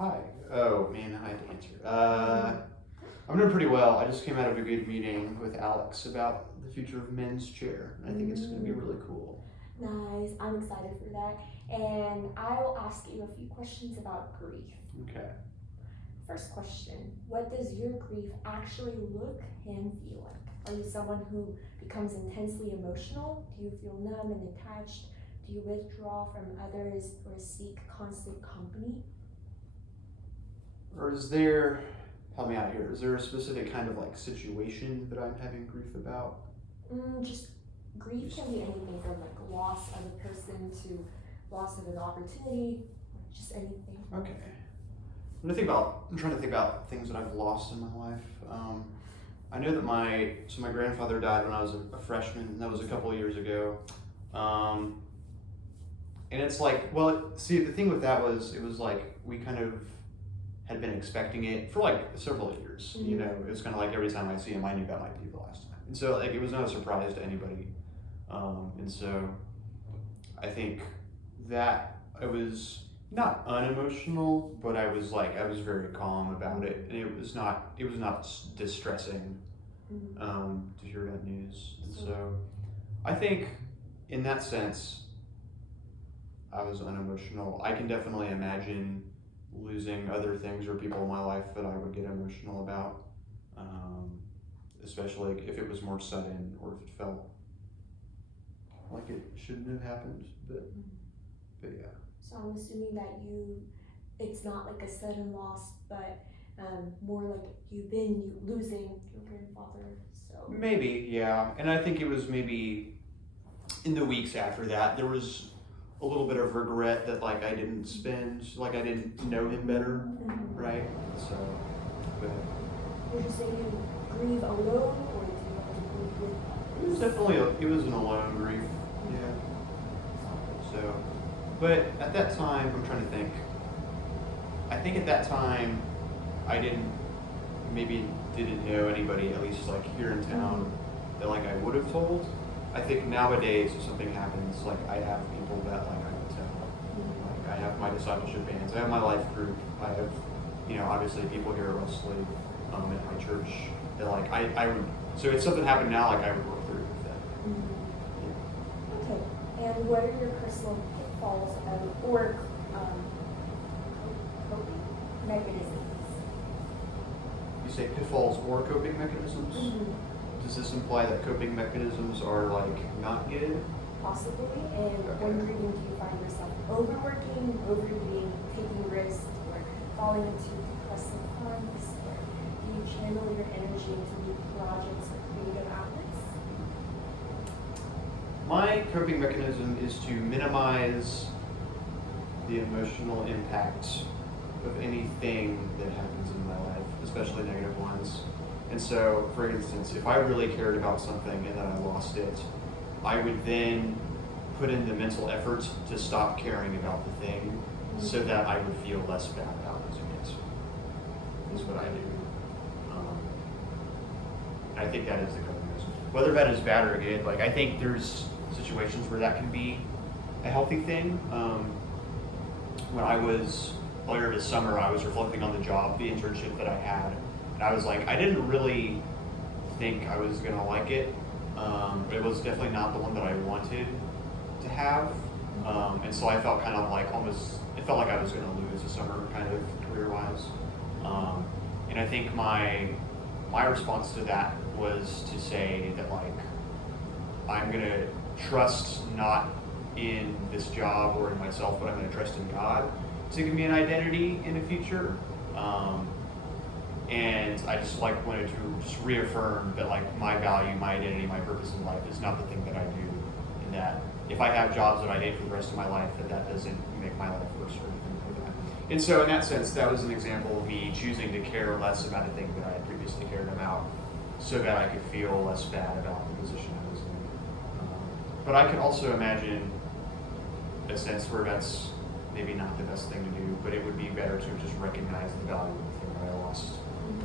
Hi. Oh man, I had to answer. I'm doing pretty well. I just came out of a good meeting with Alex about the future of men's chair. I think it's going to be really cool. Nice. I'm excited for that. And I'll ask you a few questions about grief. Okay. First question, what does your grief actually look and feel like? Are you someone who becomes intensely emotional? Do you feel numb and detached? Do you withdraw from others or seek constant company? Or is there, help me out here, is there a specific kind of like situation that I'm having grief about? Just grief can be anything from like loss of a person to loss of an opportunity, just anything. Okay. I'm trying to think about things that I've lost in my life. I know that my grandfather died when I was a freshman, and that was a couple of years ago. And it's like, well, see, the thing with that was, it was like, we kind of had been expecting it for like several years. Mm-hmm. You know, it was kind of like every time I see him, I knew that might be the last time. And so like, it was not a surprise to anybody. And so I think that I was not unemotional, but I was very calm about it, and it was not distressing to hear that news. And so I think in that sense, I was unemotional. I can definitely imagine losing other things or people in my life that I would get emotional about, especially if it was more sudden or if it felt like it shouldn't have happened. But yeah. So I'm assuming that it's not like a sudden loss, but more like you've been losing your grandfather. So Maybe, yeah. And I think it was maybe in the weeks after that, there was a little bit of regret that like I didn't know him better, right? So, but would you say you grieve alone, or do you have to grieve with others? it was definitely it was an alone grief, yeah. So, but at that time, I'm trying to think. I think at that time, I didn't know anybody, at least like here in town, that like I would have told. I think nowadays, if something happens, like I have people that like I would tell. Like I have my discipleship bands, I have my life group, I have, obviously people here at Wesley, at my church, that like I would. So if something happened now, like I would work through it with them. Yeah. Okay. And what are your personal pitfalls or coping mechanisms? You say pitfalls or coping mechanisms? Does this imply that coping mechanisms are like not good? Possibly. And when grieving, do you find yourself overworking, overeating, taking risks, or falling into depressive times? Or do you channel your energy into new projects or creative outlets? My coping mechanism is to minimize the emotional impact of anything that happens in my life, especially negative ones. And so, for instance, if I really cared about something and then I lost it, I would then put in the mental effort to stop caring about the thing so that I would feel less bad about losing it. Is what I do. I think that is the coping mechanism. Whether that is bad or good, like I think there's situations where that can be a healthy thing. When I was earlier this summer, I was reflecting on the internship that I had. And I was like, I didn't really think I was gonna like it, but it was definitely not the one that I wanted to have. And so I felt kind of like it felt like I was gonna lose the summer kind of career-wise. And I think my response to that was to say that like, I'm gonna trust not in this job or in myself, but I'm gonna trust in God to give me an identity in the future. And I just like wanted to just reaffirm that like my value, my identity, my purpose in life is not the thing that I do, and that if I have jobs that I need for the rest of my life, that doesn't make my life worse or anything like that. And so in that sense, that was an example of me choosing to care less about a thing that I had previously cared about, so that I could feel less bad about the position I was in. But I can also imagine a sense where that's maybe not the best thing to do, but it would be better to just recognize the value of the thing that I lost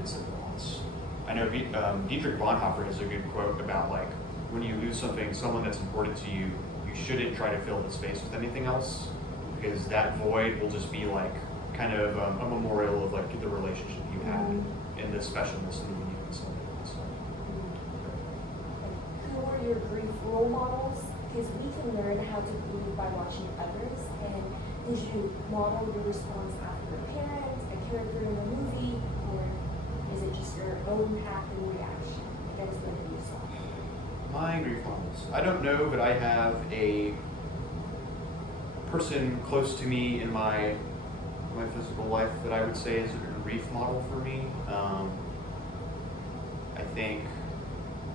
instead of loss. I know Dietrich Bonhoeffer has a good quote about like, when you lose someone that's important to you, you shouldn't try to fill the space with anything else, because that void will just be like kind of a memorial of like the relationship you had and the specialness and the uniqueness of it. So. Who are your grief role models? Because we can learn how to grieve by watching others. And did you model your response after a parent, a character in a movie, or is it just your own path and reaction against what you saw? My grief models. I don't know, but I have a person close to me in my physical life that I would say is a grief model for me. I think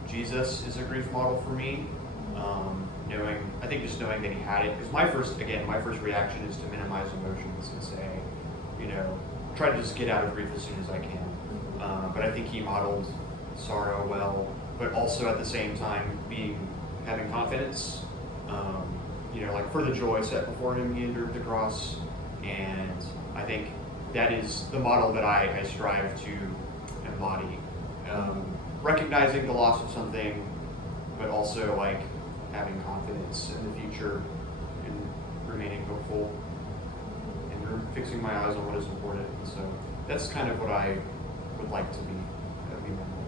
Jesus is a grief model for me. I think just knowing that he had it, because my first reaction is to minimize emotions and say, try to just get out of grief as soon as I can. But I think he modeled sorrow well, but also at the same time having confidence. Like for the joy set before him, he endured the cross, and I think that is the model that I strive to embody. Recognizing the loss of something, but also like having confidence in the future and remaining hopeful and fixing my eyes on what is important. And so that's kind of what I would like to be. That would be my goal.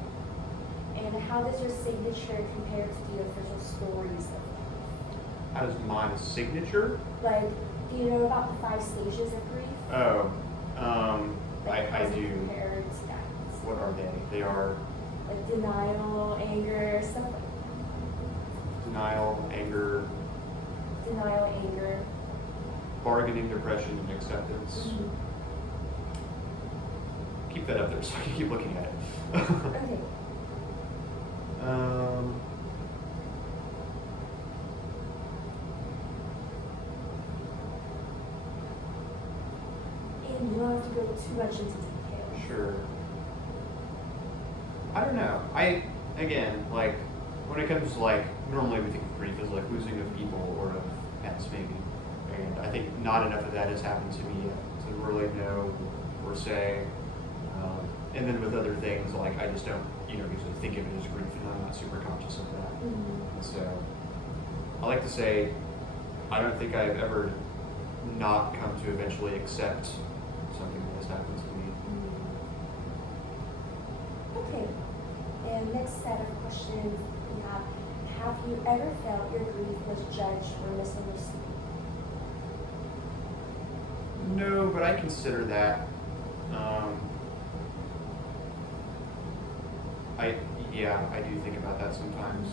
And how does your signature compare to the official stories of life? How does my signature? Like, do you know about the 5 stages of grief? Oh, Like, how I does it do. compare to that? What are they? They are Like denial, anger, stuff like that. denial, anger, Denial, anger. bargaining, depression, and acceptance. Keep that up there so I can keep looking at it. Okay. And you don't have to go too much into detail. Sure. I don't know. Like, when it comes to like, normally we think of grief as like losing of people or of pets maybe. And I think not enough of that has happened to me yet to really know or say. And then with other things, like I just don't, usually think of it as grief, and I'm not super conscious of that. And so I like to say, I don't think I've ever not come to eventually accept something that has happened to me. Okay. And next set of questions we have you ever felt your grief was judged or misunderstood? No, but I consider that. I do think about that sometimes.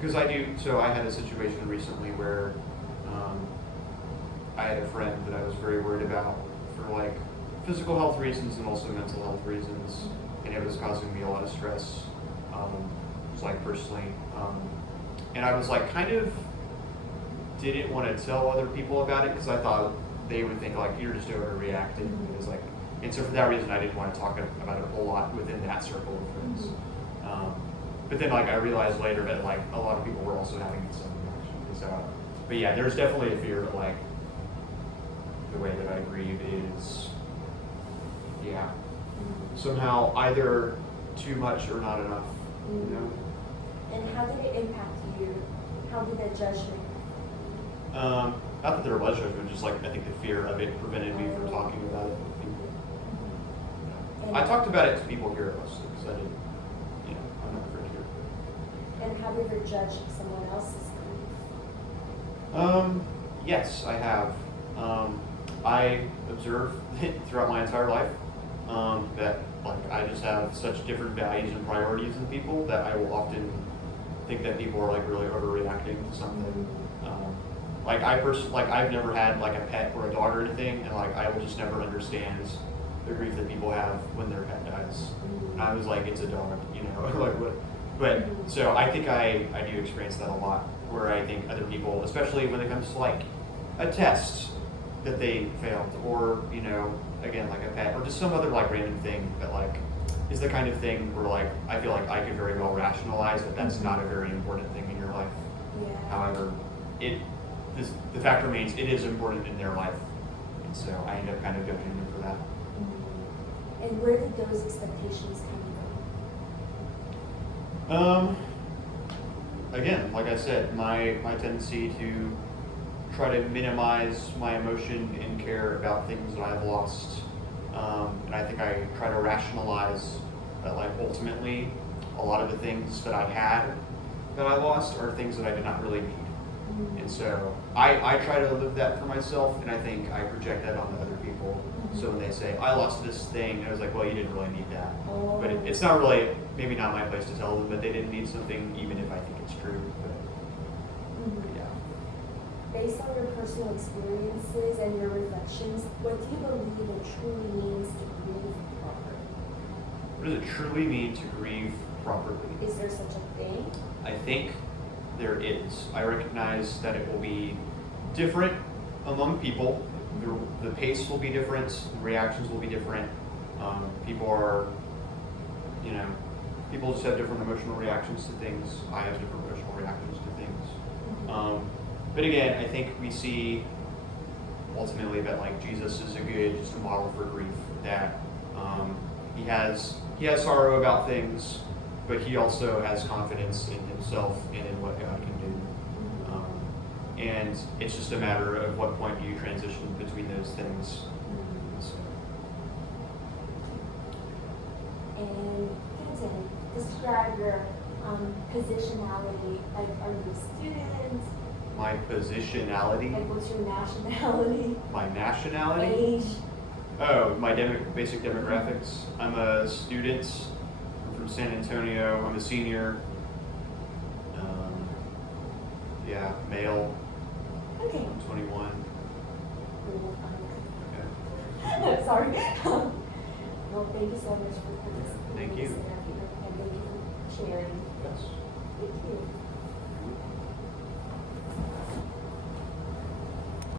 Because so I had a situation recently where I had a friend that I was very worried about for like physical health reasons and also mental health reasons. And it was causing me a lot of stress, just like personally. And I was like kind of didn't want to tell other people about it because I thought they would think like you're just overreacting. It was like, and so for that reason I didn't want to talk about it a whole lot within that circle of friends. But then like I realized later that like a lot of people were also having the same reaction. So, but yeah, there's definitely a fear that like the way that I grieve is, somehow either too much or not enough. And how did it impact you? How did that judgment? Not that there was judgment, just like I think the fear of it prevented me from talking about it with people. I talked about it to people here mostly because I didn't, I'm not afraid to hear it. And have you ever judged someone else's grief? Yes, I have. I observe throughout my entire life that like I just have such different values and priorities than people that I will often think that people are like really overreacting to something. Like I've never had like a pet or a dog or anything, and like I will just never understand the grief that people have when their pet dies. And I was like, it's a dog, like what? But so I think I do experience that a lot, where I think other people, especially when it comes to like a test that they failed, or again like a pet, or just some other like random thing that like is the kind of thing where like I feel like I could very well rationalize that that's not a very important thing in your life. Yeah. However, the fact remains it is important in their life, and so I end up kind of judging them for that. And where did those expectations come from? Again, like I said, my tendency to try to minimize my emotion and care about things that I've lost. And I think I try to rationalize that, like, ultimately, a lot of the things that I had that I lost are things that I did not really need. And so I try to live that for myself, and I think I project that onto other people. So when they say, I lost this thing, I was like, well, you didn't really need that. Oh. But it's not really, maybe not my place to tell them that they didn't need something, even if I think it's true. But yeah. Based on your personal experiences and your reflections, what do you believe it truly means to grieve properly? What does it truly mean to grieve properly? Is there such a thing? I think there is. I recognize that it will be different among people. The pace will be different. The reactions will be different. People are, people just have different emotional reactions to things. I have different emotional reactions to things. But again, I think we see ultimately that, like, Jesus is just a model for grief. That he has sorrow about things, but he also has confidence in himself and in what God can do. And it's just a matter of what point you transition between those things. So. And Clinton, describe your positionality. Like, are you a student? My positionality? Like, what's your nationality? My nationality? Age? Oh, my basic demographics. I'm a student. I'm from San Antonio. I'm a senior. Male. Okay. I'm 21. Okay. Sorry. Well, thank you so much for participating. Thank you. And thank you for sharing. Yes. Thank you.